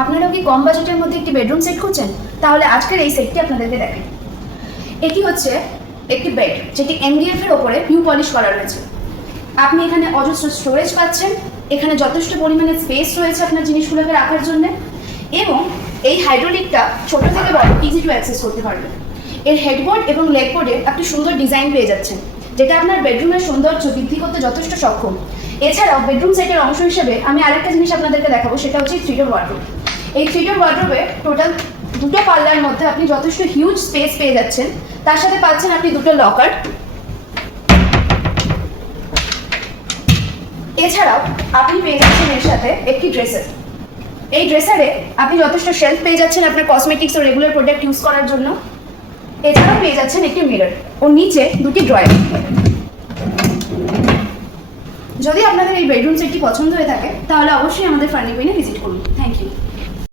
আপনারাও কি কম বাজেটের মধ্যে একটি বেডরুম সেট খুঁজছেন? তাহলে আজকের এই সেটটি আপনাদেরকে দেখাই। এটি হচ্ছে একটি বেড, যেটি MDF এর ওপরে পিউ পলিশ করা রয়েছে। আপনি এখানে অজস্র স্টোরেজ পাচ্ছেন, এখানে যথেষ্ট পরিমাণে স্পেস রয়েছে আপনার জিনিসগুলোকে রাখার জন্য, এবং এই হাইড্রোলিকটা ছোট থেকে বড় ইজি টু অ্যাক্সেস করতে পারবেন। এর হেডবোর্ড এবং লেগবোর্ডে আপনি সুন্দর ডিজাইন পেয়ে যাচ্ছেন, যেটা আপনার বেডরুমের সৌন্দর্য বৃদ্ধি করতে যথেষ্ট সক্ষম। এছাড়াও বেডরুম সেটের অংশ হিসেবে আমি আরেকটা জিনিস আপনাদেরকে দেখাবো, সেটা হচ্ছে 3-ডোর ওয়ার্ডরোব। এই 3-ডোর ওয়ার্ডরোবে টোটাল দুটো পাল্লার মধ্যে আপনি যথেষ্ট হিউজ স্পেস পেয়ে যাচ্ছেন। তার সাথে পাচ্ছেন আপনি দুটো লকার। এছাড়াও আপনি পেয়ে যাচ্ছেন এর সাথে একটি ড্রেসার। এই ড্রেসারে আপনি যথেষ্ট শেলফ পেয়ে যাচ্ছেন আপনার কসমেটিক্স ও রেগুলার প্রোডাক্ট ইউজ করার জন্য। এছাড়াও পেয়ে যাচ্ছেন একটি মিরর ও নিচে দুটি ড্রয়ার। যদি আপনাদের এই বেডরুম সেটটি পছন্দ হয়ে থাকে তাহলে অবশ্যই আমাদের ফার্নিকুইনে ভিজিট করুন।